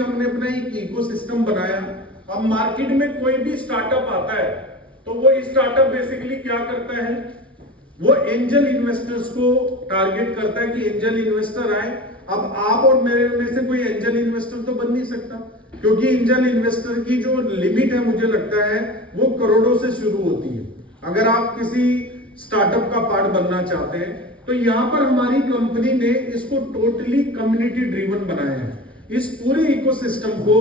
हमने अपना एक इकोसिस्टम बनाया। अब मार्केट में कोई भी स्टार्टअप आता है तो वो स्टार्टअप बेसिकली क्या करता है, वो एंजल इन्वेस्टर्स को टारगेट करता है कि एंजल इन्वेस्टर आए। अब आप और मेरे में से कोई एंजल इन्वेस्टर तो बन नहीं सकता, क्योंकि एंजल इन्वेस्टर की जो लिमिट है मुझे लगता है वो करोड़ों से शुरू होती है। अगर आप किसी स्टार्टअप का पार्ट बनना चाहते हैं तो यहां पर हमारी कंपनी ने इसको टोटली कम्युनिटी ड्रिवन बनाया है। इस पूरे इकोसिस्टम को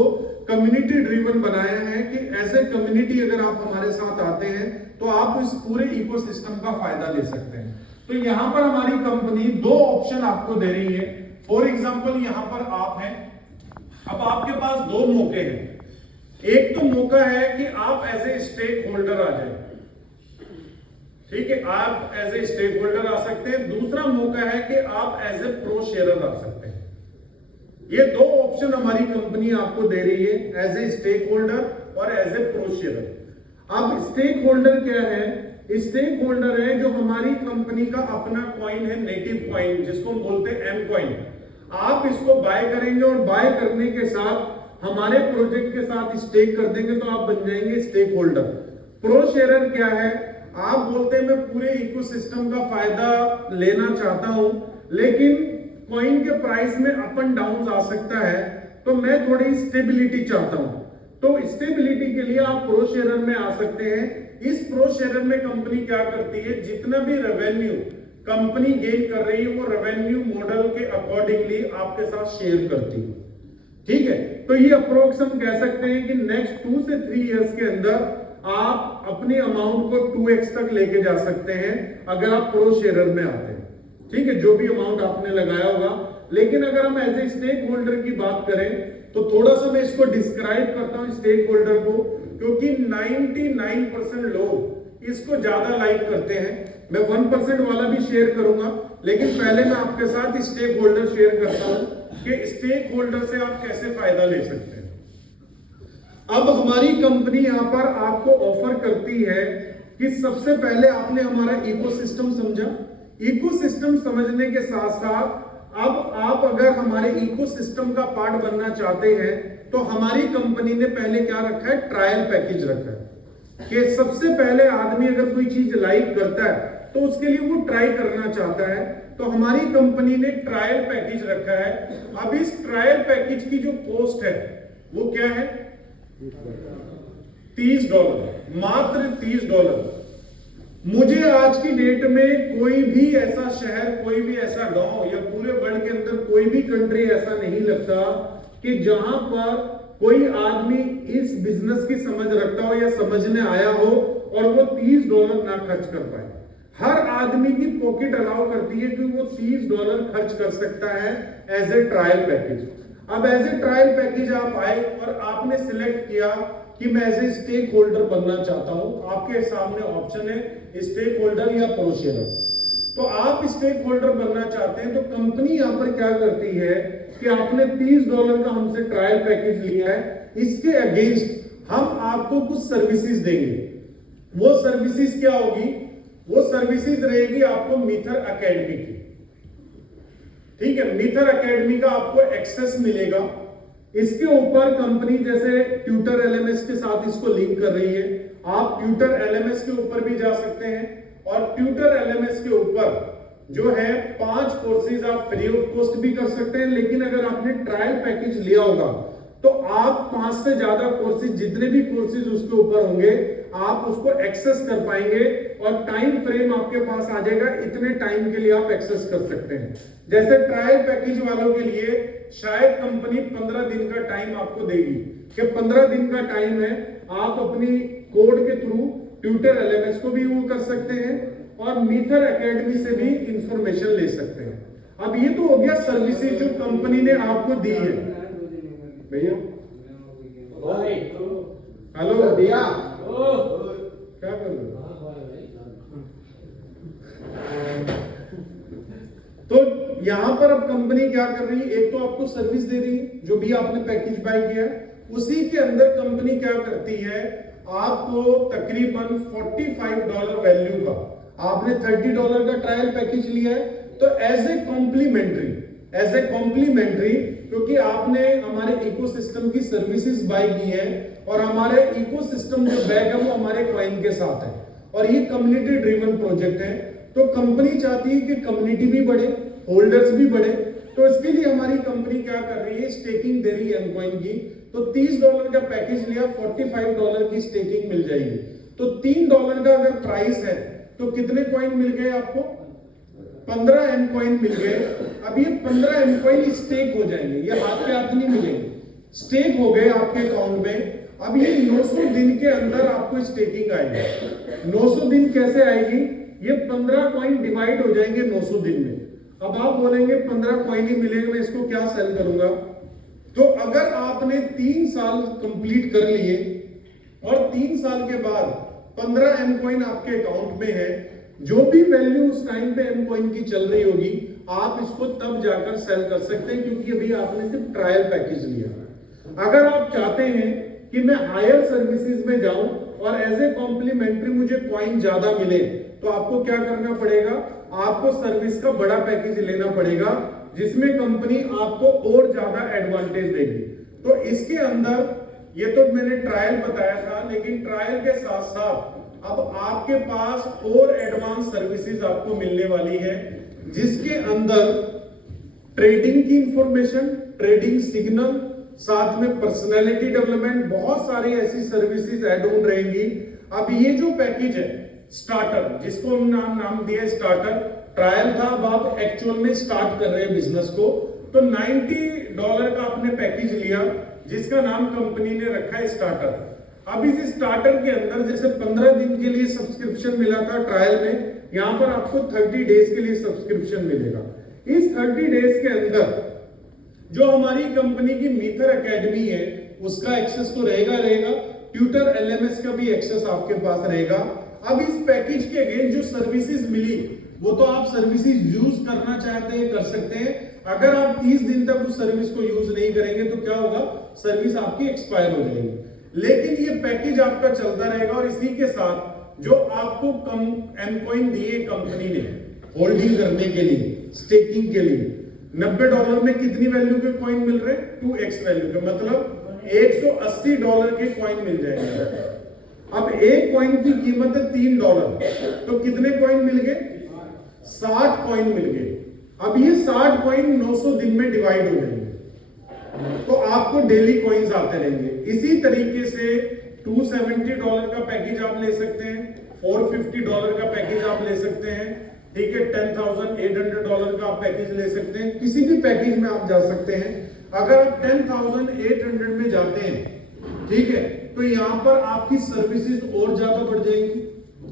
कम्युनिटी ड्रिवन बनाया है कि एज ए कम्युनिटी अगर आप हमारे साथ आते हैं तो आप इस पूरे इकोसिस्टम का फायदा ले सकते हैं। तो यहां पर हमारी कंपनी दो ऑप्शन आपको दे रही है। फॉर एग्जांपल यहां पर आप हैं, अब आपके पास दो मौके हैं। एक तो मौका है कि आप एज ए स्टेक होल्डर आ जाए, ठीक है, आप एज ए स्टेक होल्डर आ सकते हैं। दूसरा मौका है कि आप एज ए प्रो शेयरर आ सकते हैं। ये दो ऑप्शन हमारी कंपनी आपको दे रही है, एज ए स्टेक होल्डर और एज ए प्रो शेयरर। अब स्टेक होल्डर क्या है? स्टेक होल्डर है जो हमारी कंपनी का अपना कॉइन है, नेटिव कॉइन, जिसको हम बोलते हैं एम कॉइन। आप इसको बाय करेंगे और बाय करने के साथ हमारे प्रोजेक्ट के साथ स्टेक कर देंगे तो आप बन जाएंगे स्टेक होल्डर। प्रो शेयरर क्या है? आप बोलते हैं मैं पूरे इकोसिस्टम का फायदा लेना चाहता हूं, लेकिन कॉइन के प्राइस में अप एंड डाउन आ सकता है, तो मैं थोड़ी स्टेबिलिटी चाहता हूं। तो स्टेबिलिटी के लिए आप प्रो शेयरर में आ सकते हैं। इस प्रो शेयरर में कंपनी क्या करती है, जितना भी रेवेन्यू कंपनी गेन कर रही है वो रेवेन्यू मॉडल के अकॉर्डिंगली आपके साथ शेयर करती है, ठीक है। तो ये अप्रोक्स हम कह सकते हैं कि नेक्स्ट 2 से 3 इयर्स के अंदर आप अपने अमाउंट को 2x तक लेके जा सकते हैं अगर आप प्रो शेयरर में आते हैं, ठीक है, जो भी अमाउंट आपने लगाया होगा। लेकिन अगर हम एज ए स्टेक होल्डर की बात करें तो थोड़ा सा मैं इसको डिस्क्राइब करता हूं स्टेक होल्डर को, क्योंकि 99% लोग इसको ज्यादा लाइक करते हैं। मैं 1% वाला भी शेयर करूंगा, लेकिन पहले मैं आपके साथ स्टेक होल्डर शेयर करता हूं कि स्टेक होल्डर से आप कैसे फायदा ले सकते हैं। अब हमारी कंपनी यहां पर आपको ऑफर करती है कि सबसे पहले आपने हमारा इकोसिस्टम समझा। इकोसिस्टम समझने के साथ साथ अब आप अगर हमारे इकोसिस्टम का पार्ट बनना चाहते हैं तो हमारी कंपनी ने पहले क्या रखा है, ट्रायल पैकेज रखा है कि सबसे पहले आदमी अगर कोई चीज लाइक करता है तो उसके लिए वो ट्राई करना चाहता है। तो हमारी कंपनी ने ट्रायल पैकेज रखा है। अब इस ट्रायल पैकेज की जो कॉस्ट है वो क्या है, $30, मात्र $30। मुझे आज की डेट में कोई भी ऐसा शहर, कोई भी ऐसा गांव या पूरे वर्ल्ड के अंदर कोई भी कंट्री ऐसा नहीं लगता कि जहां पर कोई आदमी इस बिजनेस की समझ रखता हो या समझने आया हो और वो $30 ना खर्च कर पाए। हर आदमी की पॉकेट अलाउ करती है कि वो $30 खर्च कर सकता है एज ए ट्रायल पैकेज। अब एज ए ट्रायल पैकेज आप आए और आपने सिलेक्ट किया कि मैं एज ए स्टेक होल्डर बनना चाहता हूं। आपके सामने ऑप्शन है स्टेक होल्डर या प्रो शेयरर। तो आप स्टेक होल्डर बनना चाहते हैं तो कंपनी यहां पर क्या करती है कि आपने $30 का हमसे ट्रायल पैकेज लिया है, इसके अगेंस्ट हम आपको कुछ सर्विसेज देंगे। वो सर्विसेज क्या होगी, वो सर्विसेज रहेगी आपको मीथर एकेडमी की, ठीक है। मीथर एकेडमी का आपको एक्सेस मिलेगा। इसके ऊपर कंपनी जैसे ट्यूटर एलएमएस के साथ इसको लिंक कर रही है। आप ट्यूटर एलएमएस के ऊपर भी जा सकते हैं और ट्यूटर एलएमएस के ऊपर जो है 5 कोर्सेज आप फ्री ऑफ कॉस्ट भी कर सकते हैं। लेकिन अगर आपने ट्रायल पैकेज लिया होगा तो आप 5 से ज्यादा कोर्सेज, जितने भी कोर्सेज उसके ऊपर होंगे आप उसको एक्सेस कर पाएंगे और टाइम फ्रेम आपके पास आ जाएगा, इतने टाइम के लिए आप एक्सेस कर सकते हैं। जैसे ट्रायल पैकेज वालों के लिए शायद कंपनी 15 दिन का टाइम आपको देगी कि 15 दिन का टाइम है, आप अपनी कोड के थ्रू ट्यूटर एलएमएस को भी वो कर सकते हैं और मीथर एकेडमी से भी इंफॉर्मेशन ले सकते हैं। अब ये तो हो गया सर्विसेज जो कंपनी ने आपको दी है। भैया हेलो भैया क्या कर रहे हो? तो यहां पर अब कंपनी क्या कर रही है, एक तो आपको सर्विस दे रही है जो भी आपने पैकेज बाय किया है, उसी के अंदर कंपनी क्या करती है, आपको तकरीबन $45 वैल्यू का, आपने $30 का ट्रायल पैकेज लिया है तो एज ए कॉम्प्लीमेंट्री क्योंकि आपने हमारे इकोसिस्टम की सर्विसेज बाय की है और हमारे इकोसिस्टम जो बैक है वो हमारे कॉइन के साथ है और ये कम्युनिटी ड्रिवन प्रोजेक्ट है। तो कंपनी चाहती है कि कम्युनिटी भी बढ़े, होल्डर्स भी बढ़े, तो इसके लिए हमारी कंपनी क्या कर रही है, स्टेकिंग दे रही है एमकॉइन की। तो $30 का पैकेज लिया, $45 की स्टेकिंग मिल जाएगी। तो $3 का अगर प्राइस है तो कितने कॉइन मिल गए आपको? 15 एमकॉइन मिल गए। अब ये 15 एमकॉइन स्टेक हो जाएंगे, ये हाथ पे हाथ नहीं मिलेंगे, स्टेक हो गए आपके अकाउंट में। अब ये 900 दिन के अंदर आपको स्टेकिंग आएगी। 900 दिन कैसे आएगी? ये 15 कॉइन डिवाइड हो जाएंगे 900 दिन में। अब आप बोलेंगे 15 कॉइन ही मिलेंगे, मैं इसको क्या सेल करूंगा? तो अगर आपने 3 साल कंप्लीट कर लिए और 3 साल के बाद 15 एम कॉइन आपके अकाउंट में है, जो भी वैल्यू उस टाइम पे एम कॉइन की चल रही होगी, आप इसको तब जाकर सेल कर सकते हैं, क्योंकि अभी आपने सिर्फ ट्रायल पैकेज लिया। अगर आप चाहते हैं कि मैं हायर सर्विसेज में जाऊं और एज ए कॉम्प्लीमेंट्री मुझे कॉइन ज्यादा मिले, तो आपको क्या करना पड़ेगा? आपको सर्विस का बड़ा पैकेज लेना पड़ेगा, जिसमें कंपनी आपको और ज्यादा एडवांटेज देगी। तो इसके अंदर ये तो मैंने ट्रायल बताया था, लेकिन ट्रायल के साथ साथ अब आपके पास और एडवांस सर्विसेज आपको मिलने वाली है, जिसके अंदर ट्रेडिंग की इंफॉर्मेशन, ट्रेडिंग सिग्नल, साथ में पर्सनैलिटी डेवलपमेंट, बहुत सारी ऐसी सर्विसेज ऐड ऑन रहेंगी। अब ये जो पैकेज है स्टार्टर, जिसको हम नाम दिया स्टार्टर, ट्रायल था, अब आप एक्चुअल में स्टार्ट कर रहे हैं बिजनेस को। तो $90 का आपने पैकेज लिया, जिसका नाम कंपनी ने रखा है स्टार्टर। अब इस स्टार्टर के अंदर जैसे 15 दिन के लिए सब्सक्रिप्शन मिला था ट्रायल में, यहां पर आपको 30 डेज के लिए सब्सक्रिप्शन मिलेगा। इस 30 डेज के अंदर जो हमारी कंपनी की मीथर एकेडमी है उसका एक्सेस तो रहेगा, ट्यूटर एलएमएस का भी एक्सेस आपके पास रहेगा। अब इस पैकेज के अगेंस्ट जो सर्विसेज मिली, वो तो आप सर्विसेज यूज करना चाहते हैं कर सकते हैं। अगर आप 30 दिन तक उस सर्विस को यूज नहीं करेंगे तो क्या होगा? सर्विस आपकी एक्सपायर हो जाएगी। लेकिन ये पैकेज आपका चलता रहेगा और इसी के साथ जो आपको कम एमकॉइन दिए कंपनी ने होल्डिंग करने के लिए, स्टेकिंग के लिए, $90 में कितनी वैल्यू के कॉइन मिल रहे हैं? 2x वैल्यू के, मतलब $180 के कॉइन मिल जाएंगे। अब एक कॉइन की कीमत है $3, तो कितने कॉइन मिल गए? 60 कॉइन मिल गए। अब ये 60 कॉइन 900 दिन में डिवाइड हो जाएंगे, तो आपको डेली कॉइन्स आते रहेंगे। इसी तरीके से $270 का पैकेज आप ले सकते हैं, $450 का पैकेज आप ले सकते हैं, ठीक है, $10,800 का आप पैकेज ले सकते हैं। किसी भी पैकेज में आप जा सकते हैं। अगर आप 10,800 में जाते हैं, ठीक है, तो यहां पर आपकी सर्विसेज और ज्यादा बढ़ जाएंगी,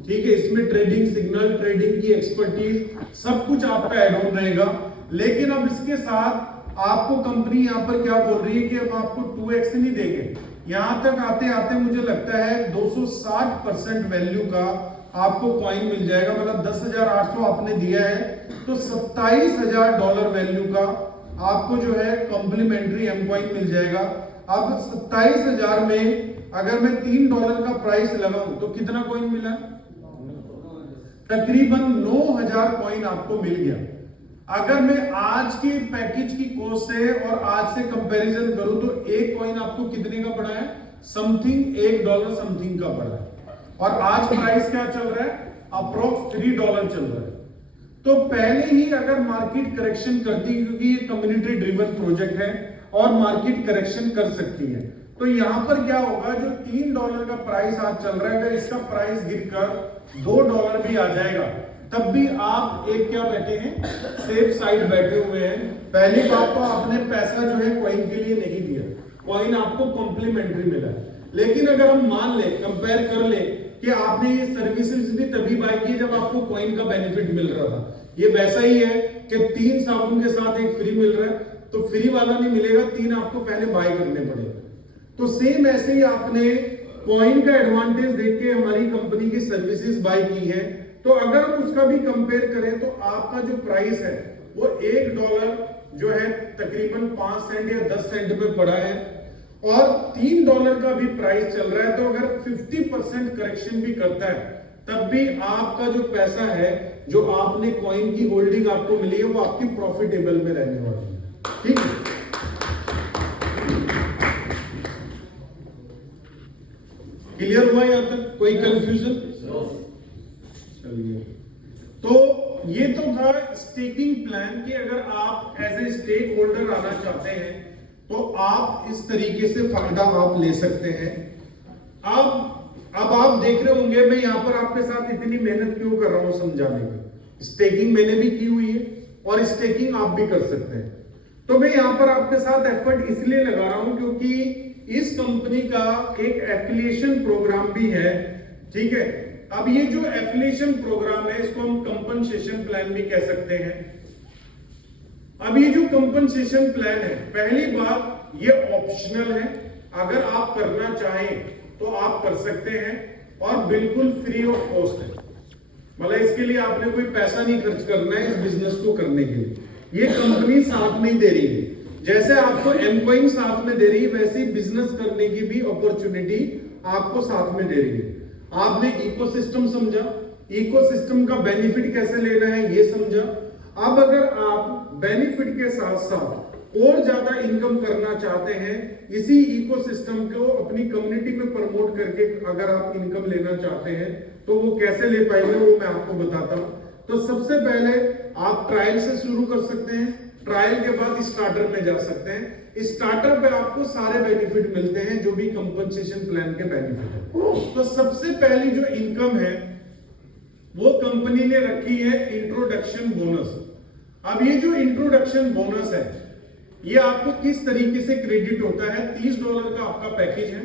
ठीक है। इसमें ट्रेडिंग सिग्नल, ट्रेडिंग की एक्सपर्टीज, सब कुछ आपका ऐड ऑन रहेगा। लेकिन अब इसके साथ आपको कंपनी यहां पर क्या बोल रही है कि अब आपको 2x नहीं देंगे, यहां तक आते आते मुझे लगता है 260% वैल्यू का आपको कॉइन मिल जाएगा। मतलब 10,800 आपने दिया है तो $27,000 वैल्यू का आपको जो है कॉम्प्लीमेंट्री एम कॉइन मिल जाएगा। अब 27,000 में अगर मैं $3 का प्राइस लगाऊं तो कितना कॉइन मिला? तकरीबन 9,000 कॉइन आपको मिल गया। अगर मैं आज के पैकेज की कॉस्ट से और आज से कंपैरिजन करूं तो एक कॉइन आपको कितने का पड़ा है? समथिंग $1 समथिंग का पड़ा है। और आज प्राइस क्या चल रहा है? अप्रोक्स $3 चल रहा है। तो पहले ही अगर मार्केट करेक्शन करती, क्योंकि ये कम्युनिटी ड्रिवन प्रोजेक्ट है और मार्केट करेक्शन कर सकती है, तो यहां पर क्या होगा? जो $3 का प्राइस आज चल रहा है, अगर इसका प्राइस गिरकर $2 भी आ जाएगा, तब भी आप एक क्या बैठे हैं? सेफ साइड बैठे हुए हैं। पहली बात तो आपने पैसा जो है कॉइन के लिए नहीं दिया, कॉइन आपको कॉम्प्लीमेंट्री मिला है। लेकिन अगर हम मान ले, कंपेयर कर ले कि आपने ये सर्विसेज भी तभी बाय की जब आपको कॉइन का बेनिफिट मिल रहा था। ये वैसा ही है कि 3 साबुन के साथ एक फ्री मिल रहा है, तो फ्री वाला नहीं मिलेगा, 3 आपको पहले बाय करने पड़ेगा। तो सेम ऐसे ही आपने कॉइन का एडवांटेज देख के हमारी कंपनी की सर्विसेज बाय की है, तो अगर हम उसका भी कंपेयर करें तो आपका जो प्राइस है वो $1 जो है तकरीबन 5 सेंट या 10 सेंट में पड़ा है, और $3 का भी प्राइस चल रहा है। तो अगर 50% करेक्शन भी करता है, तब भी आपका जो पैसा है, जो आपने कॉइन की होल्डिंग आपको मिली है, वो आपकी प्रॉफिटेबल में रहने वाली है, ठीक है। क्लियर हुआ यहाँ तक? कोई कंफ्यूजन? चलिए, तो ये तो था स्टेकिंग प्लान कि अगर आप एज ए स्टेक होल्डर आना चाहते हैं तो आप इस तरीके से फायदा आप ले सकते हैं। अब आप देख रहे होंगे मैं यहाँ पर आपके साथ इतनी मेहनत क्यों कर रहा हूं समझाने की। स्टेकिंग मैंने भी की हुई है और स्टेकिंग आप भी कर सकते हैं। तो मैं यहाँ पर आपके साथ एफर्ट इसलिए लगा रहा हूं क्योंकि इस कंपनी का एक एफिलिएशन प्रोग्राम भी है, ठीक है। अब ये जो एफिलिएशन प्रोग्राम है इसको हम कंपनसेशन प्लान भी कह सकते हैं। अब ये जो कंपनसेशन प्लान है, पहली बात ये ऑप्शनल है, अगर आप करना चाहें तो आप कर सकते हैं और बिल्कुल फ्री ऑफ कॉस्ट है। मतलब इसके लिए आपने कोई पैसा नहीं खर्च करना है इस बिजनेस को करने के लिए, ये कंपनी साथ में ही दे रही है। जैसे आपको एम्प्लॉइंग साथ में दे रही है वैसे ही बिजनेस करने की भी अपॉर्चुनिटी आपको साथ में दे रही है। आपने इकोसिस्टम समझा, इकोसिस्टम का बेनिफिट कैसे लेना है ये समझा। अब अगर आप बेनिफिट के साथ साथ और ज्यादा इनकम करना चाहते हैं, इसी इकोसिस्टम को अपनी कम्युनिटी में प्रमोट करके अगर आप इनकम लेना चाहते हैं तो वो कैसे ले पाएंगे वो मैं आपको बताता हूं। तो सबसे पहले आप ट्रायल से शुरू कर सकते हैं, ट्रायल के बाद स्टार्टर में जा सकते हैं। स्टार्टर पे आपको सारे बेनिफिट मिलते हैं जो भी कंपनसेशन प्लान के बेनिफिट है। तो सबसे पहली जो इनकम है वो कंपनी ने रखी है इंट्रोडक्शन बोनस। अब ये जो इंट्रोडक्शन बोनस है ये आपको किस तरीके से क्रेडिट होता है। $30 का आपका पैकेज है।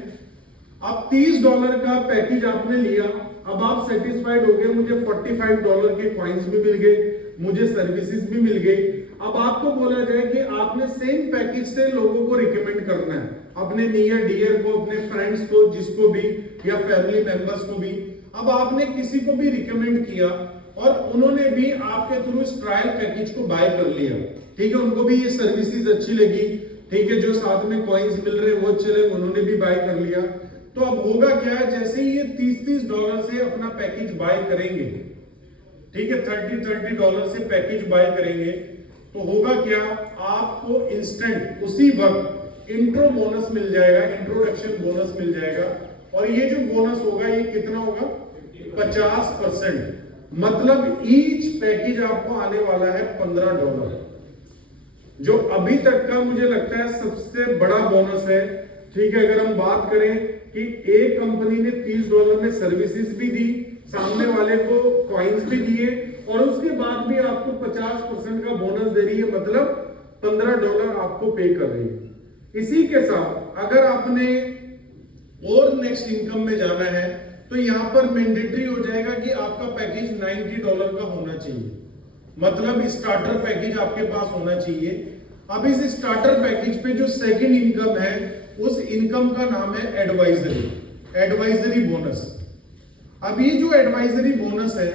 अब $30 का पैकेज आपने लिया, अब आप सेटिस्फाइड हो गए, मुझे $45 के कॉइन्स भी मिल गए, मुझे सर्विसेज भी मिल गई। अब आपको बोला जाए कि आपने सेम पैकेज से लोगों को रिकमेंड करना है, अपने नियर डियर को, अपने फ्रेंड्स को, जिसको भी, या फैमिली मेंबर्स को भी। अब आपने किसी को भी रिकमेंड किया और उन्होंने भी आपके थ्रू इस ट्रायल पैकेज को बाय कर लिया, ठीक है, उनको भी ये सर्विसेज अच्छी लगी, ठीक है, जो साथ में कॉइन्स मिल रहे हैं वो अच्छे लगे, उन्होंने भी बाय कर लिया। तो अब होगा क्या, जैसे ही ये $30 से अपना पैकेज बाय करेंगे, ठीक है, $30 से पैकेज बाय करेंगे, तो होगा क्या, आपको इंस्टेंट उसी वक्त इंट्रो बोनस मिल जाएगा, इंट्रोडक्शन बोनस मिल जाएगा। और ये जो बोनस होगा ये कितना होगा, 50%। मतलब ईच पैकेज आपको आने वाला है $15, जो अभी तक का मुझे लगता है सबसे बड़ा बोनस है, ठीक है। अगर हम बात करें कि एक कंपनी ने $30 में सर्विसेज भी दी, सामने वाले को कॉइन्स भी दिए और उसके बाद भी आपको 50% का बोनस दे रही है, मतलब $15 आपको पे कर रही है। इसी के साथ अगर आपने और नेक्स्ट इनकम में जाना है तो यहां पर मैंडेटरी हो जाएगा कि आपका पैकेज $90 का होना चाहिए, मतलब स्टार्टर पैकेज आपके पास होना चाहिए। अब इस स्टार्टर पैकेज पे जो सेकंड इनकम है उस इनकम का नाम है एडवाइजरी बोनस। अब ये जो एडवाइजरी बोनस है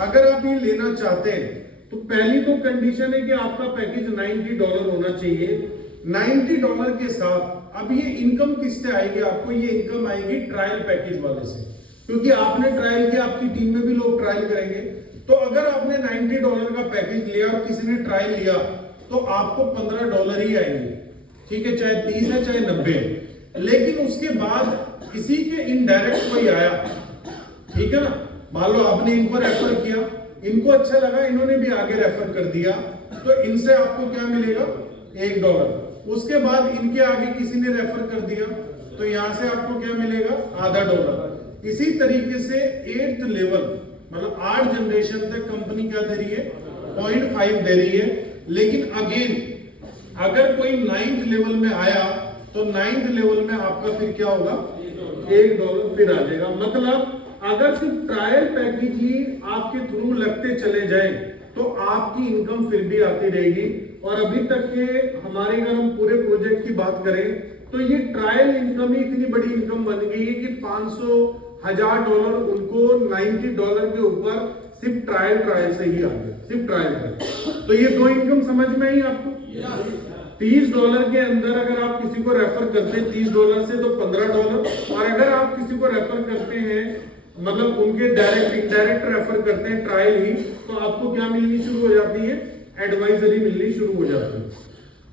अगर आप ये लेना चाहते हैं तो पहली तो कंडीशन है कि आपका पैकेज $90 होना चाहिए। $90 के साथ अब ये इनकम किससे आएगी, आपको ये इनकम आएगी ट्रायल पैकेज वाले से, क्योंकि आपने ट्रायल किया, आपकी टीम में भी लोग ट्रायल करेंगे। तो अगर आपने $90 का पैकेज लिया और किसी ने ट्रायल लिया तो आपको $15 ही आएंगे, ठीक है, चाहे 30 है चाहे 90 है। लेकिन उसके बाद किसी के इनडायरेक्ट कोई आया, ठीक है ना, मान लो आपने इनको रेफर किया, इनको अच्छा लगा, इन्होंने भी आगे रेफर कर दिया, तो इनसे आपको क्या मिलेगा, $1। उसके बाद इनके आगे किसी ने रेफर कर दिया तो यहां से आपको क्या मिलेगा, $0.5। इसी तरीके से 8th लेवल, मतलब 8 जनरेशन तक कंपनी क्या दे रही है, 0.5 दे रही है। लेकिन अगेन अगर कोई 9th लेवल में आया तो 9th लेवल में आपका फिर क्या होगा, $1 फिर आ जाएगा। मतलब अगर सिर्फ ट्रायल पैकेज ही आपके थ्रू लगते चले जाए तो आपकी इनकम फिर भी आती रहेगी। और अभी तक के हमारे अगर हम पूरे प्रोजेक्ट की बात करें तो ये ट्रायल इनकम ही इतनी बड़ी इनकम बन गई है कि $500,000 उनको $90 के ऊपर सिर्फ ट्रायल से ही आ गया, सिर्फ ट्रायल। तो ये दो इनकम समझ में आई आपको। $30 के अंदर अगर आप किसी को रेफर करते हैं $30 से तो $15, और अगर आप किसी को रेफर करते हैं मतलब उनके डायरेक्ट इनडायरेक्ट रेफर करते हैं ट्रायल ही, तो आपको क्या मिलनी शुरू हो जाती है, एडवाइजरी मिलनी शुरू हो जाती है।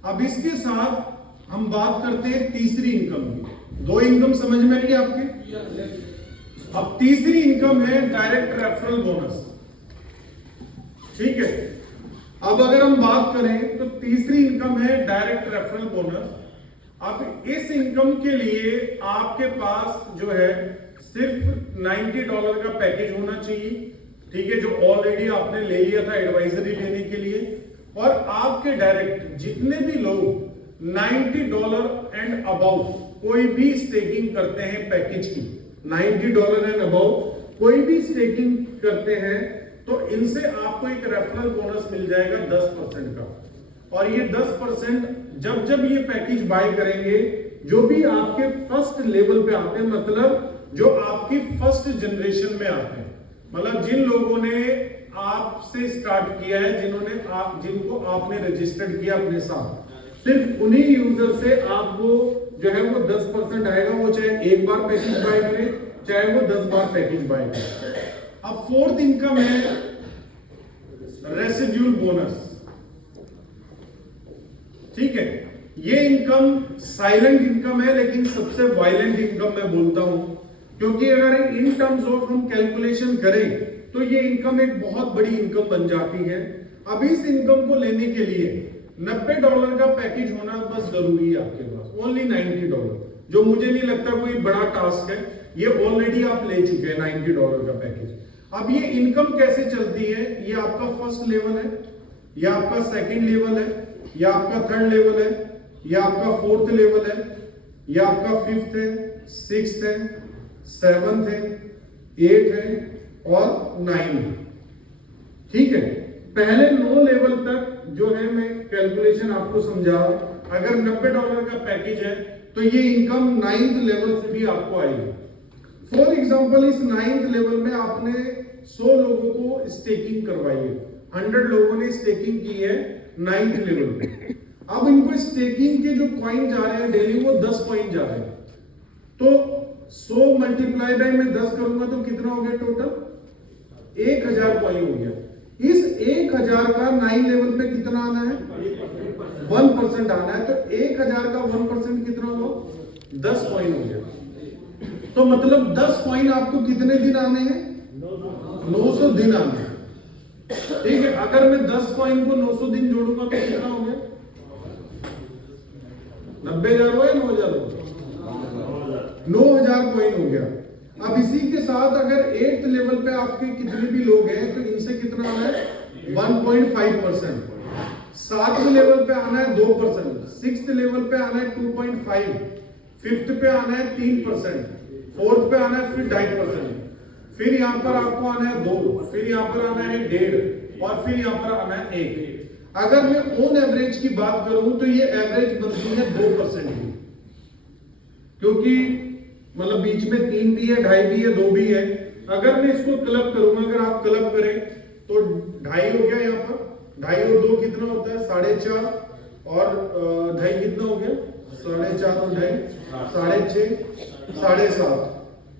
अब इसके साथ हम बात करते हैं तीसरी इनकम की। दो इनकम समझ में आई आपके? अब तीसरी इनकम है डायरेक्ट रेफरल बोनस। ठीक है, अब अगर हम बात करें तो तीसरी इनकम है डायरेक्ट रेफरल बोनस। अब इस इनकम के लिए आपके पास जो है सिर्फ $90 का पैकेज होना चाहिए। ठीक है, जो ऑलरेडी आपने ले लिया था एडवाइजरी लेने के लिए। और आपके डायरेक्ट जितने भी लोग $90 एंड अबाउ कोई भी स्टेकिंग करते हैं पैकेज की, $90 एंड अबाउ कोई भी स्टेकिंग करते हैं, तो इनसे आपको एक रेफरल बोनस मिल जाएगा 10% का। और ये 10% जब जब ये पैकेज बाय करेंगे, जो भी आपके फर्स्ट लेवल पे आते हैं, मतलब जो आपकी फर्स्ट जनरेशन में आते हैं, मतलब जिन लोगों ने आपसे स्टार्ट किया है, जिनको आपने रजिस्टर्ड किया अपने साथ, सिर्फ उन्हीं यूजर से आपको जो है वो 10% आएगा। वो चाहे एक बार पैकेज बाय करे, चाहे वो 10 बार पैकेज बाय करे। अब फोर्थ इनकम है रेसिड्यूल बोनस। ठीक है, ये इनकम साइलेंट इनकम है, लेकिन सबसे वायलेंट इनकम मैं बोलता हूं, क्योंकि अगर इन टर्म्स ऑफ हम कैलकुलेशन करें तो ये इनकम एक बहुत बड़ी इनकम बन जाती है। अब इस इनकम को लेने के लिए $90 का पैकेज होना बस जरूरी है आपके पास, ओनली $90, जो मुझे नहीं लगता कोई बड़ा टास्क है। ये ऑलरेडी आप ले चुके हैं $90 का पैकेज। अब ये इनकम कैसे चलती है? ये आपका फर्स्ट लेवल है, ये आपका सेकंड लेवल है, ये आपका थर्ड लेवल है, ये आपका फोर्थ लेवल है, ये आपका फिफ्थ है, सिक्स्थ है, सेवंथ है, 8 है और 9 है। ठीक है, पहले 9 लेवल तक जो है मैं कैलकुलेशन आपको समझा। अगर $90 का पैकेज है तो ये इनकम 9th लेवल से भी आपको आएगी। फॉर एग्जांपल, इस 9th लेवल में आपने 100 लोगों को स्टेकिंग करवाई है, 100 लोगों ने स्टेकिंग की है 9th लेवल पे। अब इनको स्टेकिंग के जो कॉइन जा रहे हैं डेली, वो 10 कॉइन जा रहे हैं। तो 100 मल्टीप्लाई बाय में 10 करूंगा तो कितना हो गया टोटल? 1000 कॉइन हो गया। इस 1000 का 9 लेवल पे कितना आना है? 1% आना है। तो 1000 का 1% कितना होगा? 10 कॉइन हो गया। तो मतलब 10 कॉइन आपको कितने दिन आने हैं? 900 दिन आने हैं। ठीक है, अगर मैं 10 कॉइन को 900 दिन जोड़ूंगा तो कितना हो गया? 90,000 हुआ या 9,000 हुआ? 9,000 कॉइन हो गया। अब इसी के साथ अगर 8th लेवल पे आपके कितने भी लोग हैं तो इनसे कितना आना है? 1.5%। 7वें लेवल पे आना है 2%, 6th लेवल पे आना है 2.5, 5th पे आना है 3%, 4th पे आना है फिर 2.5%, फिर यहां पर आपको आना है 2, फिर यहां पर आना है 1.5 और फिर यहां पर आना है 1। अगर मैं ऑन एवरेज की बात करूं तो ये एवरेज बनती है 2% की, क्योंकि मतलब बीच में 3 भी है, 2.5 भी है, 2 भी है। अगर मैं इसको क्लब करूंगा, अगर आप क्लब करें तो 2.5 हो गया, यहाँ पर 2.5 और 2 कितना होता है? 4.5 और 2.5 कितना हो गया? 4.5 और 2.5 6.5 7.5।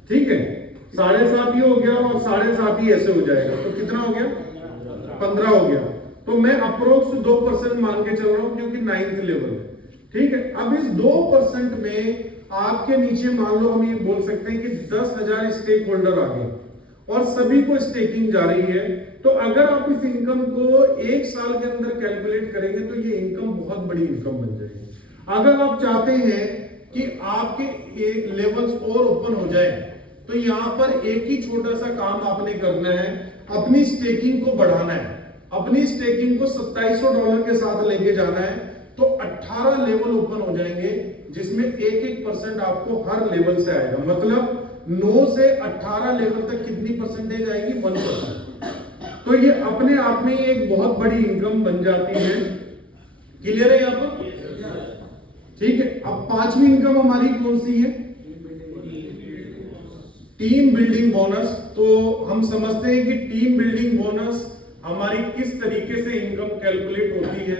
ठीक है, 7.5 ये हो गया और 7.5 ही ऐसे हो जाएगा, तो कितना हो गया? 15 हो गया। तो मैं अप्रोक्स 2% मान के चल रहा हूं, क्योंकि 9th लेवल है। ठीक है, अब इस 2% में आपके नीचे मान लो हम ये बोल सकते हैं कि 10,000 स्टेक होल्डर आ गए और सभी को स्टेकिंग जा रही है। तो अगर आप इस इनकम को 1 साल के अंदर कैलकुलेट करेंगे तो ये इनकम बहुत बड़ी इनकम बन जाएगी। अगर आप चाहते हैं कि आपके एक लेवल्स और ओपन हो जाए, तो यहां पर एक ही छोटा सा काम आपने करना है, अपनी स्टेकिंग को बढ़ाना है। अपनी स्टेकिंग को $2700 के साथ लेके जाना है, तो 18 लेवल ओपन हो जाएंगे, जिसमें 1-1% आपको हर लेवल से आएगा। मतलब 9 से 18 लेवल तक कितनी परसेंटेज आएगी? 1%। तो ये अपने आप में एक बहुत बड़ी इनकम बन जाती है। क्लियर है यहाँ पर? ठीक है, अब 5वीं इनकम हमारी कौन सी है? Team building bonus. तो हम समझते हैं कि टीम बिल्डिंग बोनस हमारी किस तरीके से इनकम कैलकुलेट होती है।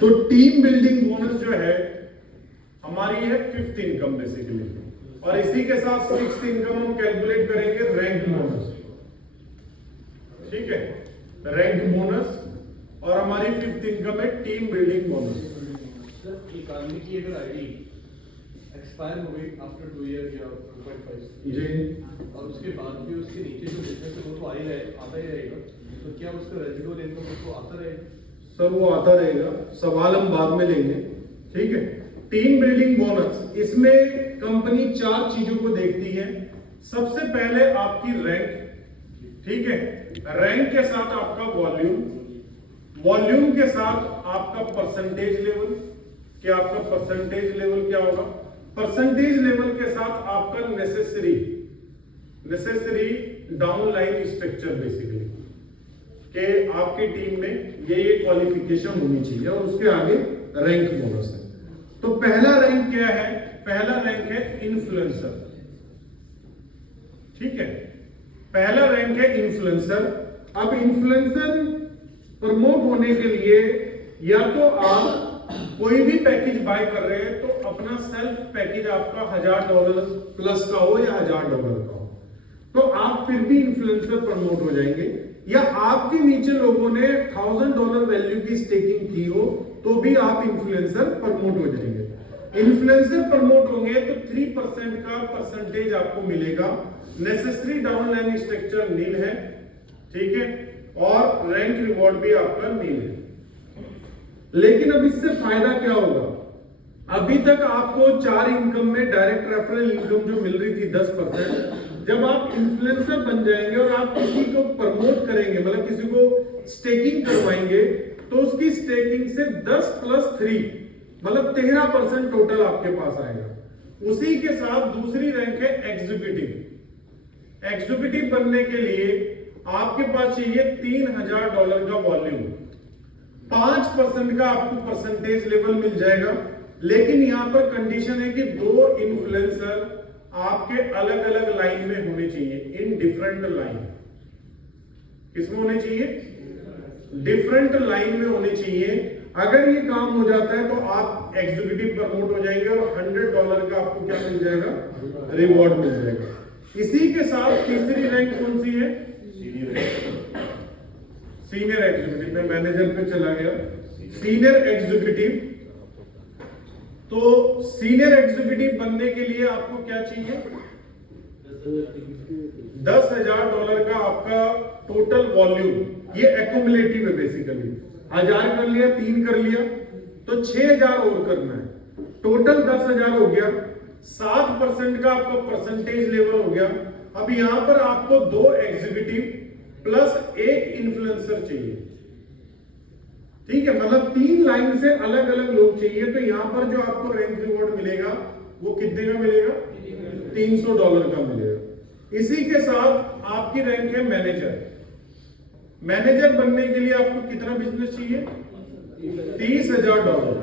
तो टीम बिल्डिंग बोनस जो है हमारी है 5th इनकम बेसिकली, और इसी के साथ 6th इनकम हम कैलकुलेट करेंगे रैंक बोनस। ठीक है, रैंक बोनस, और हमारी फिफ्थ इनकम है टीम बिल्डिंग बोनस। सर एक आदमी की अगर आईडी एक्सपायर हो गई आफ्टर 2 ईयर या 2.5 जी, और उसके बाद भी उसके नीचे जो बिजनेस है वो तो आता ही रहेगा, तो क्या उसका रेजिडुअल इनकम उसको आता रहेगा? सर वो आता रहेगा, सवाल हम बाद में लेंगे, ठीक है। टीम बिल्डिंग बोनस, इसमें कंपनी 4 चीजों को देखती है। सबसे पहले आपकी रैंक, ठीक है, रैंक के साथ आपका वॉल्यूम, वॉल्यूम के साथ आपका परसेंटेज लेवल, कि आपका परसेंटेज लेवल क्या होगा, परसेंटेज लेवल के साथ आपका नेसेसरी डाउनलाइन स्ट्रक्चर बेसिकली, कि आपकी टीम में ये क्वालिफिकेशन होनी चाहिए, और उसके आगे रैंक बोनस है। तो पहला रैंक क्या है? पहला रैंक है इन्फ्लुएंसर, ठीक है, पहला रैंक है इन्फ्लुएंसर। अब इन्फ्लुएंसर प्रमोट होने के लिए या तो आप कोई भी पैकेज बाय कर रहे हैं तो अपना सेल्फ पैकेज आपका $1000 प्लस का हो या $1000 का हो, तो आप फिर भी इन्फ्लुएंसर प्रमोट हो जाएंगे। या आपके नीचे लोगों ने $1000 वैल्यू की स्टेकिंग की हो तो भी आप इन्फ्लुएंसर प्रमोट हो जाएंगे। इन्फ्लुएंसर प्रमोट होंगे तो 3% का परसेंटेज आपको मिलेगा। नेसेसरी डाउनलाइन स्ट्रक्चर नील है, ठीक है, और रैंक रिवॉर्ड भी आपका नील है। लेकिन अब इससे फायदा क्या होगा? अभी तक आपको 4 इनकम में डायरेक्ट रेफरल इनकम जो मिल रही थी 10%, जब आप इन्फ्लुएंसर बन जाएंगे और आप किसी को प्रमोट करेंगे, मतलब किसी को स्टेकिंग करवाएंगे, तो उसकी स्टेकिंग से 10 + 3 मतलब 13% टोटल आपके पास आएगा। उसी के साथ दूसरी रैंक है एग्जीक्यूटिव। एग्जीक्यूटिव बनने के लिए आपके पास चाहिए $3000 का वॉल्यूम, 5% का आपको परसेंटेज लेवल मिल जाएगा। लेकिन यहां पर कंडीशन है कि 2 इन्फ्लुएंसर आपके अलग अलग लाइन में होने चाहिए, इन डिफरेंट लाइन। किसमें होने चाहिए? डिफरेंट लाइन में होने चाहिए। अगर ये काम हो जाता है तो आप एग्जीक्यूटिव प्रमोट हो जाएंगे और $100 का आपको क्या मिल जाएगा? रिवॉर्ड मिल जाएगा। इसी के साथ तीसरी रैंक कौन सी है? Senior executive. में मैनेजर पे चला गया। सीनियर एग्जीक्यूटिव, तो सीनियर एग्जीक्यूटिव बनने के लिए आपको क्या चाहिए? $10,000 का आपका टोटल वॉल्यूम। ये एक्यूमुलेटिव है बेसिकली, 1000 कर लिया, 3 कर लिया, तो 6000 और करना है। टोटल 10,000 हो गया। 7% का आपका परसेंटेज लेवल हो गया। अब यहां पर आपको 2 एग्जीक्यूटिव प्लस 1 इन्फ्लुएंसर चाहिए, ठीक है, मतलब 3 लाइन से अलग अलग लोग चाहिए। तो यहां पर जो आपको रैंक रिवॉर्ड मिलेगा वो कितने का मिलेगा? $300 का मिलेगा। इसी के साथ आपकी रैंक है मैनेजर। मैनेजर बनने के लिए आपको कितना बिजनेस चाहिए? $30,000।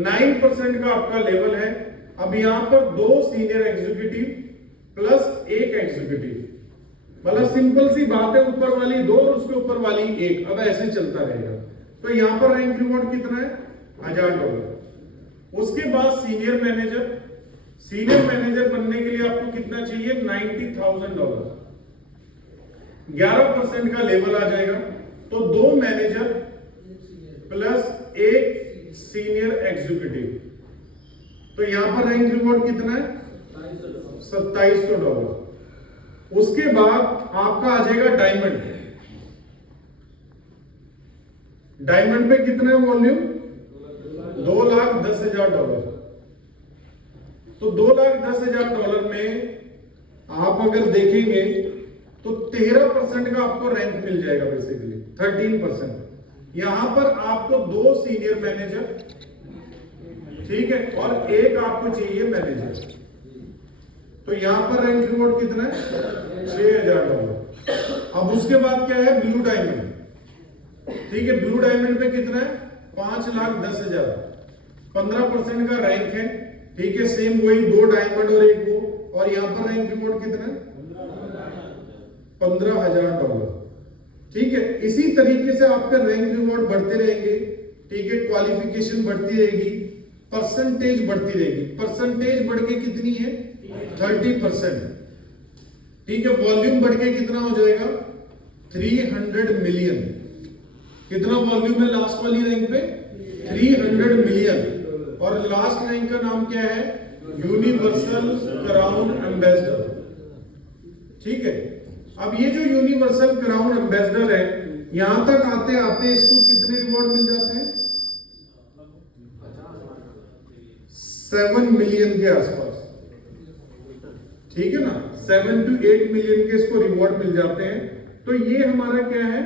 9% का आपका लेवल है। अब यहां पर 2 सीनियर एग्जीक्यूटिव प्लस 1 एग्जीक्यूटिव, मतलब सिंपल सी बात है, ऊपर वाली 2 और उसके ऊपर वाली 1। अब ऐसे चलता रहेगा। तो यहां पर रैंक रिवॉर्ड कितना है? $1000। उसके बाद सीनियर मैनेजर। सीनियर मैनेजर बनने के लिए आपको कितना चाहिए? $90,000। 11% का लेवल आ जाएगा। तो 2 मैनेजर प्लस 1 सीनियर एग्जीक्यूटिव, तो यहां पर रैंक रिवॉर्ड कितना है? $2700। उसके बाद आपका आ जाएगा डायमंड। डायमंड पे कितना वॉल्यूम? $2,10,000। तो $2,10,000 में आप अगर देखेंगे तो 13% का आपको रैंक मिल जाएगा बेसिकली, 13%। यहां पर आपको 2 सीनियर मैनेजर, ठीक है, और 1 आपको चाहिए मैनेजर। तो यहां पर रैंक रिवॉर्ड कितना है? $6,000। अब उसके बाद क्या है? ब्लू डायमंड, ठीक है। ब्लू डायमंड पे कितना है? $5,10,000। 15% का रैंक है, ठीक है। सेम वही 2 डायमंड और 1 वो, और यहां पर रैंक रिवॉर्ड कितना है? $15,000, ठीक है। इसी तरीके से आपका रैंक रिवॉर्ड बढ़ते रहेंगे, ठीक है। क्वालिफिकेशन बढ़ती रहेगी, परसेंटेज बढ़ती रहेगी। परसेंटेज बढ़ के कितनी है? 30%, ठीक है। वॉल्यूम बढ़ के कितना हो जाएगा? 300 मिलियन। कितना वॉल्यूम है लास्ट वाली रैंक पे? 300 मिलियन। और लास्ट रैंक का नाम क्या है? Universal crown ambassador. ठीक है, अब ये जो यूनिवर्सल क्राउन एम्बेसडर है, यहां तक आते आते इसको कितने रिवॉर्ड मिल जाते हैं? 7 मिलियन के आसपास। ठीक है ना, 7 to 8 मिलियन के इसको रिवॉर्ड मिल जाते हैं। तो ये हमारा क्या है?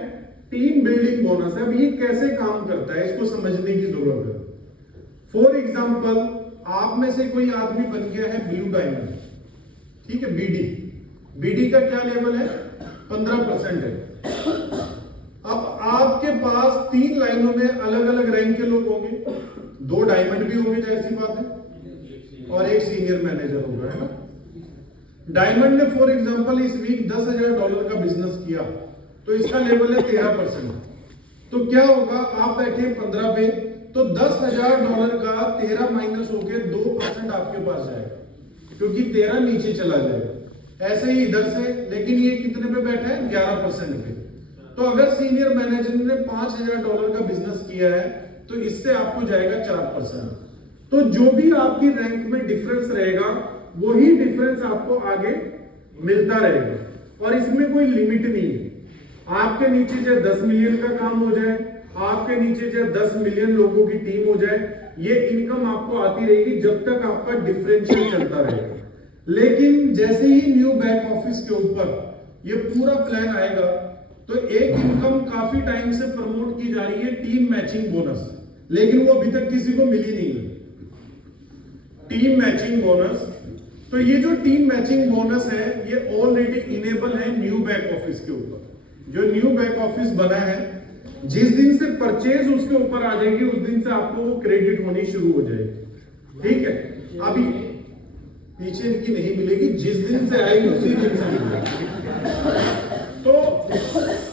टीम बिल्डिंग बोनस है। अब ये कैसे काम करता है इसको समझने की जरूरत है। फॉर एग्जाम्पल, आप में से कोई आदमी बन गया है ब्लू डायमंड, ठीक है, बीडी। बीडी का क्या लेवल है? 15% है। अब आपके पास 3 लाइनों में अलग अलग रैंक के लोग होंगे। 2 डायमंड भी होंगे, जैसी बात है, और एक सीनियर मैनेजर होगा, है ना। डायमंड ने फॉर एग्जांपल इस वीक $10,000 का बिजनेस किया, तो इसका लेवल है 13%। तो क्या होगा? आप बैठे 15 पे, तो $10,000 का 13 माइनस होकर 2% आपके पास जाएगा, क्योंकि 13 नीचे चला जाएगा। ऐसे ही इधर से, लेकिन ये कितने पे बैठा है? 11% पे। तो अगर सीनियर मैनेजर ने $5,000 का बिजनेस किया है, तो इससे आपको जाएगा 4%। तो जो भी आपकी रैंक में डिफरेंस रहेगा, वही डिफरेंस आपको आगे मिलता रहेगा, और इसमें कोई लिमिट नहीं है। आपके नीचे चाहे 10 मिलियन का काम हो जाए, आपके नीचे चाहे 10 मिलियन लोगों की टीम हो जाए, ये इनकम आपको आती रहेगी जब तक आपका डिफरेंशियल चलता रहेगा। लेकिन जैसे ही न्यू बैक ऑफिस के ऊपर ये पूरा प्लान आएगा, तो एक इनकम काफी टाइम से प्रमोट की जा रही है, टीम मैचिंग बोनस, लेकिन वो अभी तक किसी को मिली नहीं है। टीम मैचिंग बोनस, तो ये जो टीम मैचिंग बोनस है, ये ऑलरेडी इनेबल है न्यू बैक ऑफिस के ऊपर। जो न्यू बैक ऑफिस बना है, जिस दिन से परचेज उसके ऊपर आ जाएगी, उस दिन से आपको वो क्रेडिट होनी शुरू हो जाएगी। ठीक है, अभी पीछे इनकी नहीं मिलेगी, जिस दिन से आएगी उसी दिन से मिलेगी। तो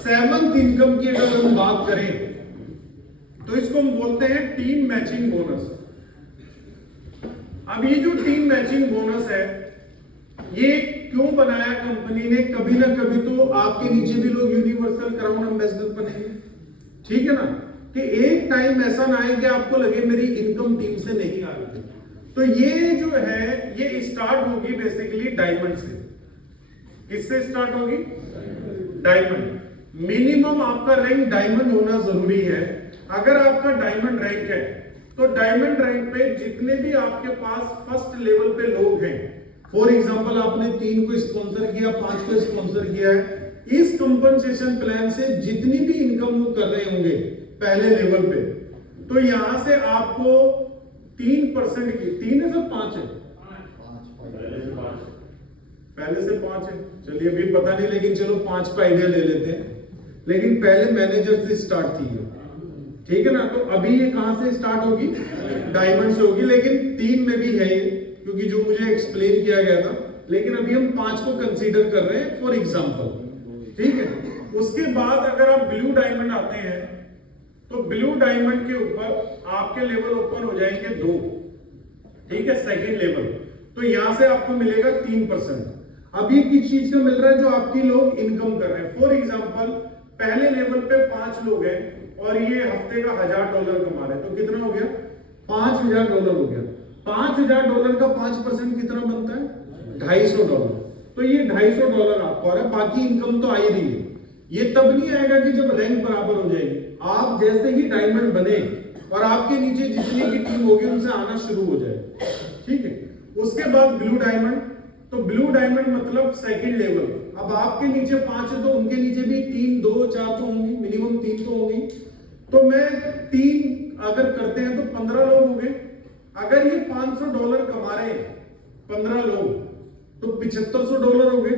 7th इनकम की अगर हम बात करें, तो इसको हम बोलते हैं टीम मैचिंग बोनस। अब ये जो टीम मैचिंग बोनस है, ये क्यों बनाया कंपनी ने? कभी ना कभी तो आपके नीचे भी लोग यूनिवर्सल क्राउन एम्बेसडर बनेंगे, ठीक है ना, कि एक टाइम ऐसा ना आए कि आपको लगे मेरी इनकम टीम से नहीं आ रही। तो ये जो है, ये स्टार्ट होगी बेसिकली डायमंड से। किससे स्टार्ट होगी? डायमंड। मिनिमम आपका रैंक डायमंड होना जरूरी है। अगर आपका डायमंड रैंक है, तो डायमंड रैंक पे जितने भी आपके पास फर्स्ट लेवल पे लोग हैं, फॉर एग्जांपल आपने 3 को स्पॉन्सर किया, 5 को स्पॉन्सर किया है, इस कंपनसेशन प्लान से जितनी भी इनकम वो कर रहे होंगे पहले लेवल पे, तो यहां से आपको 3% की, 3 है सब 5 है, पहले से 5 है, चलिए अभी पता नहीं, लेकिन चलो 5 का आइडिया ले लेते हैं। लेकिन पहले मैनेजर से स्टार्ट थी ये, ठीक है ना। तो अभी ये कहां से स्टार्ट होगी? डायमंड से होगी, लेकिन 3 में भी है ये, क्योंकि जो मुझे एक्सप्लेन किया गया था। लेकिन अभी हम 5 को कंसीडर कर रहे हैं फॉर एग्जांपल, ठीक है। उसके बाद अगर आप ब्लू डायमंड आते हैं, तो ब्लू डायमंड के ऊपर आपके लेवल ओपन हो जाएंगे 2, ठीक है, सेकंड लेवल। तो यहां से आपको मिलेगा 3%। अभी किस चीज का मिल रहा है? जो आपकी लोग इनकम कर रहे हैं। फॉर एग्जांपल, पहले लेवल पे 5 लोग हैं और ये हफ्ते का $1000 कमा रहे हैं, तो कितना हो गया? $5000 हो गया। $5000 का 5% कितना बनता है? $250। तो ये $250 आपको आ रहा है, बाकी इनकम तो आ ही रही है। ये तब नहीं आएगा कि जब रैंक बराबर हो जाएगी। आप जैसे ही डायमंड बने और आपके नीचे जितनी भी टीम होगी उनसे आना शुरू हो जाए, ठीक है। उसके बाद ब्लू डायमंड, तो ब्लू डायमंड मतलब सेकंड लेवल। अब आपके नीचे 5 है, तो उनके नीचे भी 3, 2, 4 तो होंगी, मिनिमम 3 तो होंगी। तो मैं 3 अगर करते हैं तो 15 लोग हो गए। अगर ये $500 कमा रहे हैं 15 लोग, तो $7500 हो गए।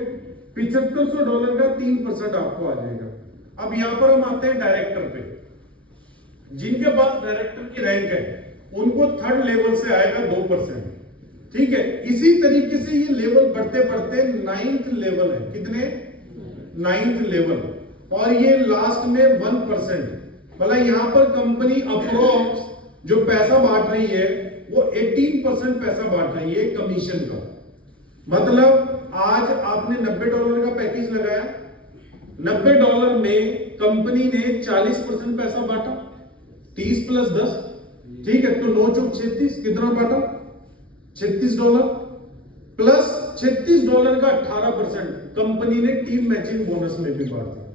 $7500 का 3% आपको आ जाएगा। अब यहां पर हम आते हैं डायरेक्टर पे। जिनके पास डायरेक्टर की रैंक है, उनको 3rd लेवल से आएगा 2%, ठीक है। इसी तरीके से ये लेवल बढ़ते बढ़ते 9th लेवल है। कितने? 9th level. और ये लास्ट में 1%। मतलब यहां पर कंपनी अप्रोक्स जो पैसा बांट रही है, वो 18% पैसा बांट रही है कमीशन का। मतलब आज आपने $90 का पैकेज लगाया, $90 में कंपनी ने 40% पैसा बांटा, 30 प्लस 10, ठीक है, तो 9 चौक 36, कितना बांटा? $36 प्लस $36 का 18% कंपनी ने टीम मैचिंग बोनस में भी बांट दिया,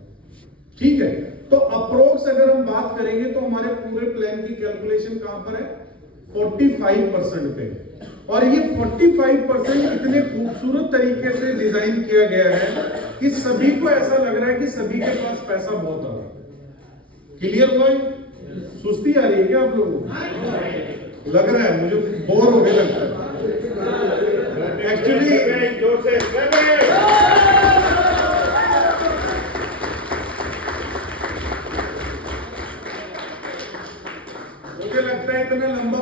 ठीक है। तो अप्रोक्स अगर हम बात करेंगे तो हमारे पूरे प्लान की कैलकुलेशन कहां पर है? 45% पे। और ये 45% इतने खूबसूरत तरीके से डिजाइन किया गया है कि सभी को ऐसा लग रहा है कि सभी के पास पैसा बहुत आ रहा है। क्लियर भाई? सुस्ती आ रही है क्या आप लोगों को? लग रहा है, मुझे बोर हो गए लगता है एक्चुअली। जोर से